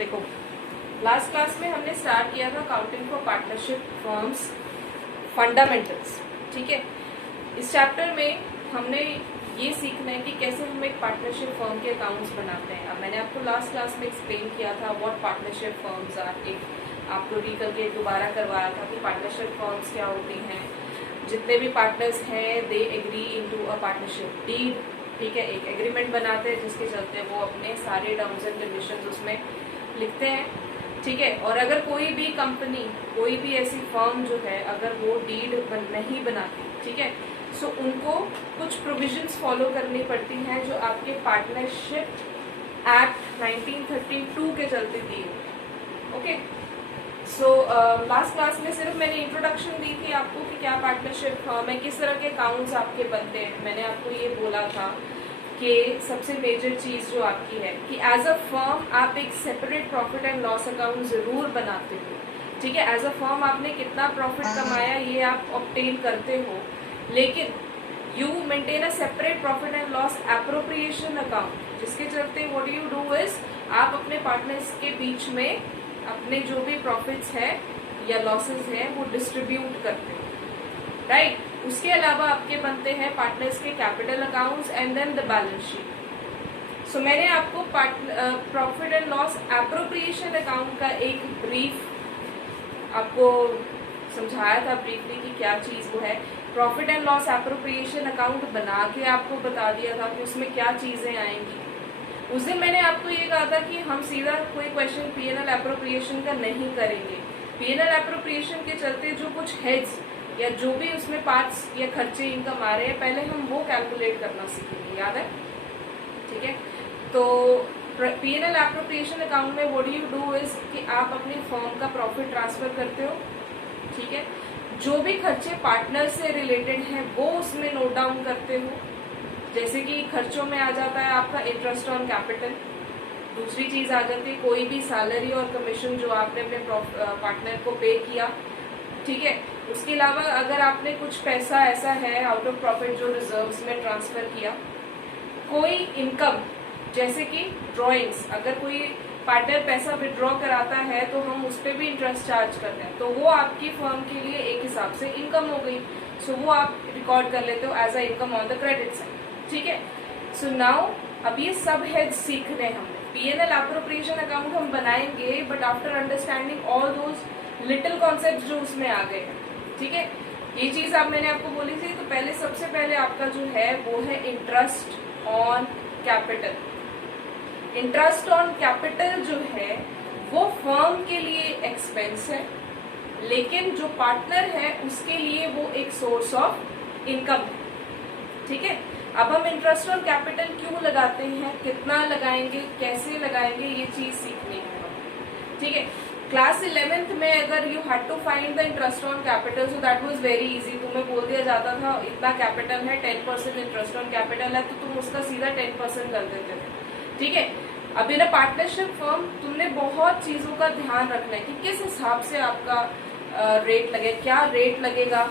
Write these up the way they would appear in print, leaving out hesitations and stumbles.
देखो, last class में हमने स्टार्ट किया था accounting for partnership firms fundamentals. ठीक है, इस चैप्टर में हमने ये सीखना है कि कैसे हम एक पार्टनरशिप फर्म के अकाउंट्स बनाते हैं। अब मैंने आपको लास्ट क्लास में एक्सप्लेन किया था व्हाट पार्टनरशिप फर्म्स आर। एक आपको रिकल के दोबारा करवाया था कि पार्टनरशिप फर्म्स क्या होती हैं। जितने भी पार्टनर्स हैं they agree into a partnership deed. ठीक है, एक एग्रीमेंट बनाते हैं जिसके चलते वो अपने सारे टर्म्स एंड कंडीशंस उसमें लिखते हैं। ठीक है, और अगर कोई भी कंपनी, कोई भी ऐसी फर्म जो है, अगर वो डीड नहीं बनाती, ठीक है, सो उनको कुछ प्रोविजंस फॉलो करनी पड़ती हैं जो आपके पार्टनरशिप एक्ट 1932 के चलते दी है। ओके, सो लास्ट क्लास में सिर्फ मैंने इंट्रोडक्शन दी थी आपको कि क्या पार्टनरशिप फर्म है, किस तरह के अकाउंट्स आपके बनते हैं। मैंने आपको ये बोला था कि सबसे मेजर चीज जो आपकी है कि एज अ फर्म आप एक separate profit and loss account जरूर बनाते हो। ठीक है, एज अ फर्म आपने कितना प्रॉफिट कमाया ये आप ऑब्टेन करते हो, लेकिन you maintain a separate profit and loss appropriation account, जिसके चलते व्हाट यू डू इज आप अपने पार्टनर्स के बीच में अपने जो भी प्रॉफिट्स है या लॉसेस है वो डिस्ट्रीब्यूट करते हैं। राइट, उसके अलावा आपके बनते हैं पार्टनर्स के capital accounts and then the balance sheet. So मैंने आपको profit and loss appropriation account का एक ब्रीफ आपको समझाया था ब्रीफली कि क्या चीज वो है। Profit and loss appropriation account बना के आपको बता दिया था कि उसमें क्या चीजें आएंगी। उस दिन मैंने आपको ये कहा था कि हम सीधा कोई क्वेश्चन पीएनएल एप्रोप्रिएशन का नहीं करेंगे। पीएनएल एप्रोप्रिएशन के चलते जो कुछ हेड्स या जो भी उसमें पार्ट्स या खर्चे इनकम आ रहे हैं, पहले हम वो कैलकुलेट करना सीखेंगे, याद है? ठीक है, तो पीएनएल एप्रोप्रिएशन अकाउंट में व्हाट यू डू इज कि आप अपनी फर्म का प्रॉफिट ट्रांसफर करते हो। ठीक है, जो भी खर्चे पार्टनर से रिलेटेड हैं वो उसमें नोट डाउन करते हो। जैसे कि खर्चों में आ जाता है आपका इंटरेस्ट ऑन कैपिटल। दूसरी चीज आ जाती है कोई भी सैलरी और कमीशन जो आपने अपने पार्टनर को पे किया। ठीक है, उसके अलावा अगर आपने कुछ पैसा ऐसा है आउट ऑफ प्रॉफिट जो रिजर्व्स में ट्रांसफर किया, कोई इनकम जैसे कि ड्रॉइंग्स, अगर कोई पार्टनर पैसा विड्रॉ कराता है तो हम उस पर भी इंटरेस्ट चार्ज करते हैं, तो वो आपकी फर्म के लिए एक हिसाब से इनकम हो गई। सो वो आप रिकॉर्ड कर लेते हो as a income on the credit side. ठीक है, सो नाउ अब ये सब हेड सीख रहे हैं हमने। पीएनएल एप्रोप्रिएशन अकाउंट हम बनाएंगे but after understanding all those little concept जो उसमें आ गए हैं। ठीक है, ये चीज आप मैंने आपको बोली थी। तो पहले सबसे पहले आपका जो है वो है interest on capital. Interest on capital जो है वो फर्म के लिए एक्सपेंस है, लेकिन जो पार्टनर है उसके लिए वो एक सोर्स ऑफ इनकम है। ठीक है, अब हम इंटरेस्ट ऑन कैपिटल क्यों लगाते हैं, कितना लगाएंगे, कैसे लगाएंगे, ये चीज सीखनी है। ठीक है, क्लास 11th में अगर you had to find the interest on capital so that was very easy. तुम्हें बोल दिया जाता था इतना कैपिटल है, 10% इंटरेस्ट ऑन कैपिटल है, तो तुम उसका सीधा 10% कर देते थे। ठीक है, अब इन अ पार्टनरशिप फर्म तुमने बहुत चीजों का ध्यान रखना है कि किस हिसाब से आपका रेट लगे, क्या रेट लगेगा,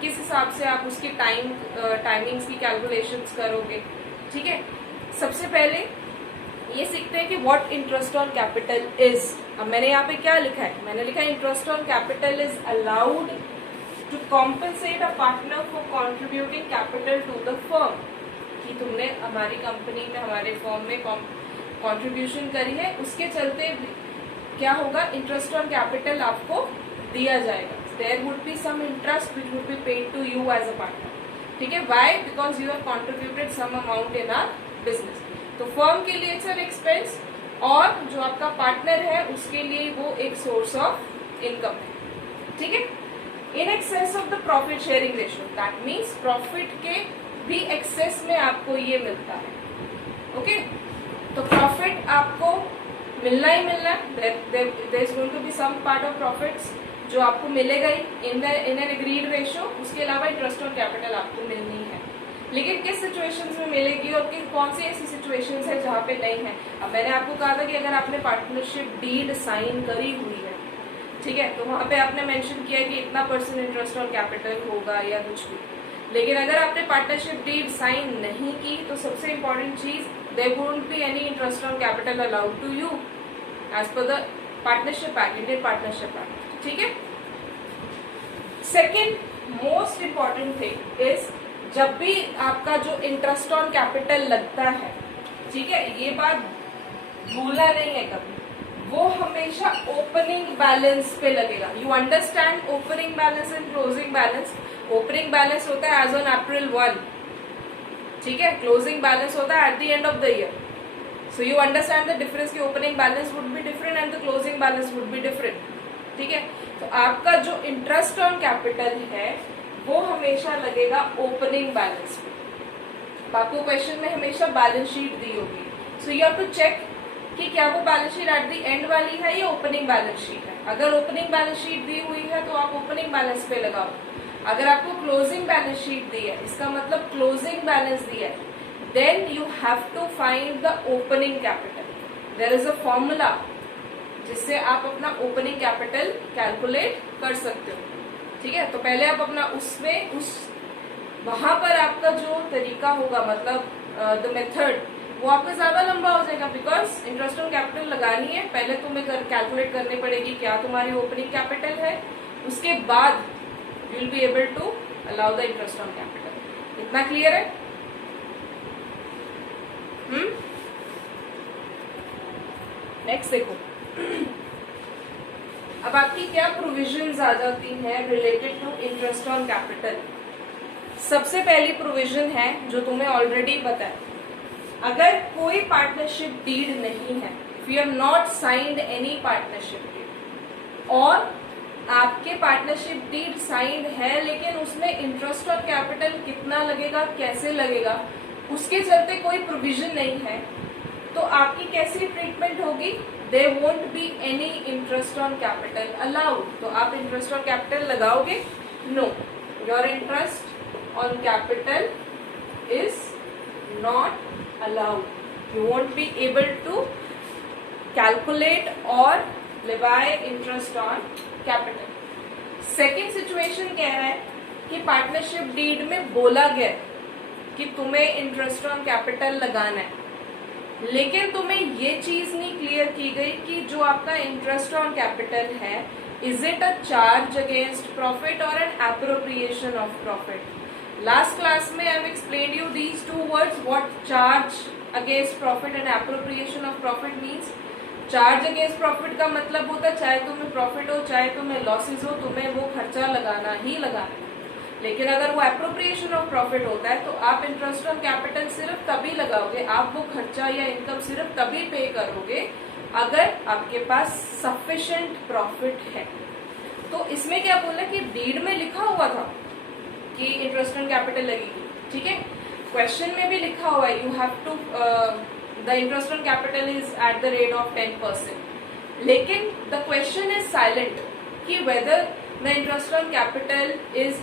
किस हिसाब से आप उसकी टाइमिंग्स की कैलकुलेशंस करोगे। ठीक है, सबसे पहले ये सीखते हैं कि what interest on capital is. अब मैंने यहाँ पे क्या लिखा है, मैंने लिखा है interest on capital is allowed to compensate a partner for contributing capital to the firm. कि तुमने हमारी कंपनी में, हमारे फर्म में कॉन्ट्रीब्यूशन करी है, उसके चलते क्या होगा, इंटरेस्ट ऑन कैपिटल आपको दिया जाएगा। There would be some interest which would be paid to you as a partner. ठीक है, why? Because you have contributed some amount in our business. तो फर्म के लिए इट्स एन एक्सपेंस और जो आपका पार्टनर है उसके लिए वो एक सोर्स ऑफ इनकम है। ठीक है, in excess of the profit sharing ratio, that means profit के भी एक्सेस में आपको ये मिलता है। ओके, तो प्रॉफिट आपको मिलना ही मिलना है। There is going to be some part of profits जो आपको मिलेगा ही इन एन एग्रीड रेशियो। उसके अलावा इंटरेस्ट ऑन कैपिटल आपको मिलनी है, लेकिन किस सिचुएशंस में मिलेगी और कौन सी ऐसी सिचुएशंस है जहाँ पे नहीं है। अब मैंने आपको कहा था कि अगर आपने पार्टनरशिप डीड साइन करी हुई है, ठीक है, तो वहाँ पे आपने मेंशन किया है कि इतना % इंटरेस्ट ऑन कैपिटल होगा या कुछ भी। लेकिन अगर आपने पार्टनरशिप डीड साइन नहीं की तो सबसे इम्पोर्टेंट चीज, there won't be any interest on capital allowed to you. As per the partnership act, Indian partnership act. ठीक है। Second most important thing is, जब भी आपका जो इंटरेस्ट ऑन कैपिटल लगता है, ठीक है, ये बात भूलना नहीं है कभी, वो हमेशा ओपनिंग बैलेंस पे लगेगा। You understand opening balance and closing balance? Opening balance होता है एज ऑन अप्रैल 1, ठीक है, क्लोजिंग बैलेंस होता है at the end of the year. So you understand the difference कि opening balance would be different and the closing balance would be different. ठीक है। तो आपका जो इंटरेस्ट ऑन कैपिटल है वो हमेशा लगेगा ओपनिंग बैलेंस पे। आपको क्वेश्चन में हमेशा बैलेंस शीट दी होगी, so you have to check कि क्या वो balance sheet at the end वाली है या ओपनिंग बैलेंस शीट है। अगर ओपनिंग बैलेंस शीट दी हुई है तो आप ओपनिंग बैलेंस पे लगाओ। अगर आपको क्लोजिंग बैलेंस शीट दी है, इसका मतलब क्लोजिंग बैलेंस दिया है, then you have to find the opening capital. There is a formula जिससे आप अपना ओपनिंग कैपिटल कैलकुलेट कर सकते हो। ठीक है। तो पहले आप अपना उसमें वहां पर आपका जो तरीका होगा, मतलब द मेथड, वो आपका ज्यादा लंबा हो जाएगा, बिकॉज इंटरेस्ट ऑन कैपिटल लगानी है। पहले तुम्हें कैलकुलेट करनी पड़ेगी क्या तुम्हारी ओपनिंग कैपिटल है, उसके बाद you will be able to allow the interest on capital. इतना क्लियर है? नेक्स्ट देखो, अब आपकी क्या प्रोविजंस आ जाती हैं related to interest on capital. सबसे पहली प्रोविजन है जो तुम्हें ऑलरेडी पता है, अगर कोई पार्टनरशिप डीड नहीं है, if you have not signed any partnership deed, और आपके पार्टनरशिप डीड साइंड है लेकिन उसमें इंटरेस्ट ऑन कैपिटल कितना लगेगा, कैसे लगेगा, उसके चलते कोई प्रोविजन नहीं है, तो आपकी कैसी ट्रीटमेंट होगी? There won't be any interest on capital allowed। तो आप इंटरेस्ट ऑन कैपिटल लगाओगे? No, your interest on capital is not allowed। You won't be able to calculate or levy interest on capital। Second situation कह रहा है कि partnership deed में बोला गया कि तुम्हें इंटरेस्ट ऑन कैपिटल लगाना है, लेकिन तुम्हें ये चीज नहीं क्लियर की गई कि जो आपका इंटरेस्ट ऑन कैपिटल है, is it a charge against profit और an appropriation of profit. Last class में I have explained you these two words, what charge against profit and appropriation of profit means. Charge against profit का मतलब होता है चाहे तुम्हें profit हो चाहे तुम्हें लॉसेज हो, तुम्हें वो खर्चा लगाना ही लगाना है। लेकिन अगर वो एप्रोप्रिएशन ऑफ प्रॉफिट होता है तो आप इंटरेस्ट ऑन कैपिटल सिर्फ तभी लगाओगे, आप वो खर्चा या इनकम सिर्फ तभी पे करोगे अगर आपके पास सफिशिएंट प्रॉफिट है। तो इसमें क्या बोला कि डीड में लिखा हुआ था कि इंटरेस्ट ऑन कैपिटल लगेगी, ठीक है, क्वेश्चन में भी लिखा हुआ है you have to the interest on capital is at the rate of 10%, लेकिन द क्वेश्चन इज साइलेंट कि whether the interest on capital is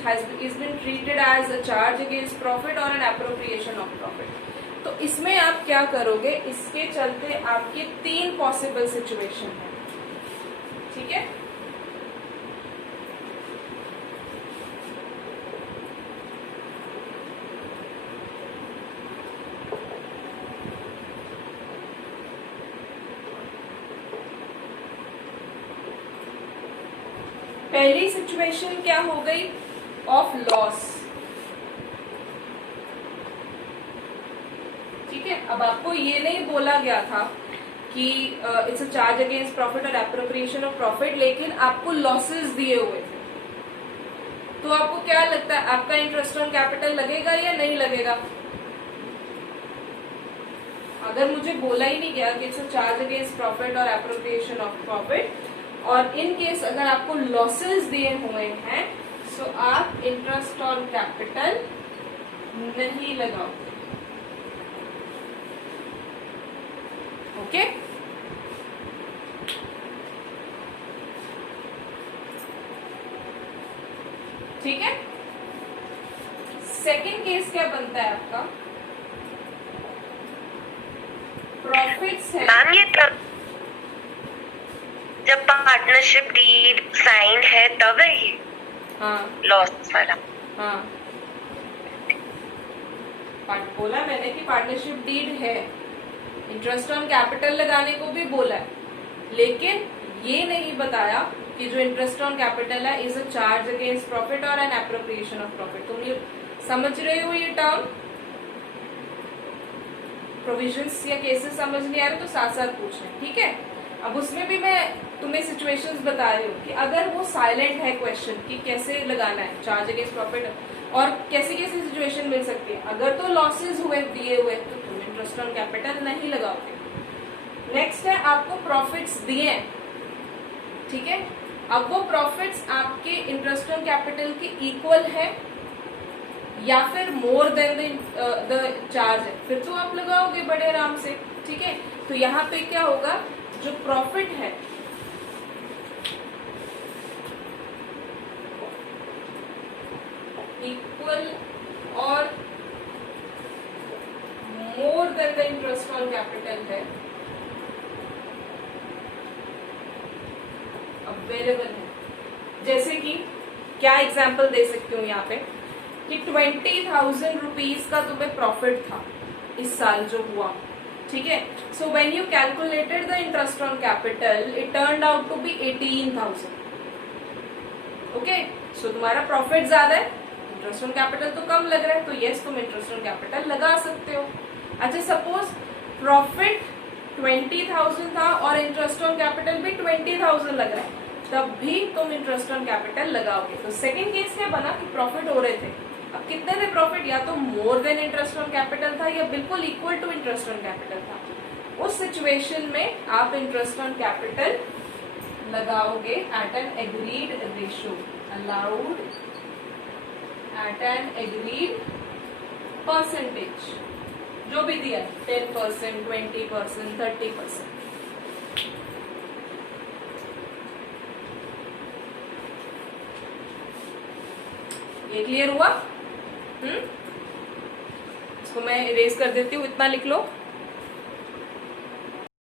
been treated as a charge against profit or an appropriation of profit। तो इसमें आप क्या करोगे, इसके चलते आपके 3 पॉसिबल सिचुएशन है। ठीक है। पहली सिचुएशन क्या हो गई? Of loss. ठीक है। अब आपको ये नहीं बोला गया था कि it's a charge against profit और एप्रोप्रिएशन ऑफ प्रॉफिट, लेकिन आपको लॉसेस दिए हुए थे, तो आपको क्या लगता है आपका इंटरेस्ट ऑन कैपिटल लगेगा या नहीं लगेगा? अगर मुझे बोला ही नहीं गया कि it's a charge against profit और एप्रोप्रिएशन ऑफ प्रॉफिट, और इन केस अगर आपको लॉसेस दिए हुए हैं, सो आप इंटरेस्ट ऑन कैपिटल नहीं लगाओगे। ओके। ठीक है। सेकेंड केस क्या बनता है आपका? प्रॉफिट्स है। मैम ये जब पार्टनरशिप डीड साइंड है तब है ये? हाँ, लॉस वाला। हाँ, बोला मैंने कि पार्टनरशिप डीड है, इंटरेस्ट ऑन कैपिटल लगाने को भी बोला है, लेकिन ये नहीं बताया कि जो इंटरेस्ट ऑन कैपिटल है is a charge against profit और एन एप्रोप्रिएशन ऑफ प्रॉफिट। तुम ये समझ रहे हो ये टर्म? प्रोविजंस या केसेस समझ नहीं आ रहे तो साथ साथ पूछ रहे, ठीक है। अब उसमें भी मैं तुम्हें सिचुएशंस बता रही हूँ कि अगर वो साइलेंट है क्वेश्चन कि कैसे लगाना है चार्ज अगेंस्ट प्रॉफिट, और कैसी कैसी सिचुएशन मिल सकती है। अगर तो लॉसेस हुए दिए हुए तो तुम इंटरेस्ट ऑन कैपिटल नहीं लगाओगे। नेक्स्ट है आपको प्रॉफिट्स दिए हैं, ठीक है। अब वो प्रॉफिट्स आपके इंटरेस्ट ऑन कैपिटल के इक्वल है या फिर मोर देन द चार्ज है, फिर तो आप लगाओगे बड़े आराम से, ठीक है। तो यहाँ पे क्या होगा, जो प्रॉफिट है इक्वल और more than the interest on capital है, अवेलेबल है। जैसे कि क्या एग्जांपल दे सकती हूँ यहाँ पे कि 20,000 रुपीज का तुम्हें प्रॉफिट था इस साल जो हुआ, ठीक है। So when you calculated the interest on capital it turned out to be 18,000। Okay, so तुम्हारा प्रॉफिट ज्यादा है, इंटरेस्ट ऑन कैपिटल तो कम लग रहा है, तो यस तुम इंटरेस्ट ऑन कैपिटल लगा सकते हो। अच्छा, सपोज प्रॉफिट 20,000 था और इंटरेस्ट ऑन कैपिटल भी 20,000 लग रहा है, तब भी तुम इंटरेस्ट ऑन कैपिटल लगाओगे। तो सेकंड केस क्या बना कि प्रॉफिट हो रहे थे, अब कितने थे प्रॉफिट, या तो more than interest on capital था या बिल्कुल equal to interest on capital था। उस सिचुएशन में आप इंटरेस्ट ऑन कैपिटल लगाओगे at an agreed ratio, allowed at an agreed percentage, जो भी दिया 10%, 20%, 30%। ये क्लियर हुआ? इसको मैं इरेज कर देती हूँ, इतना लिख लो।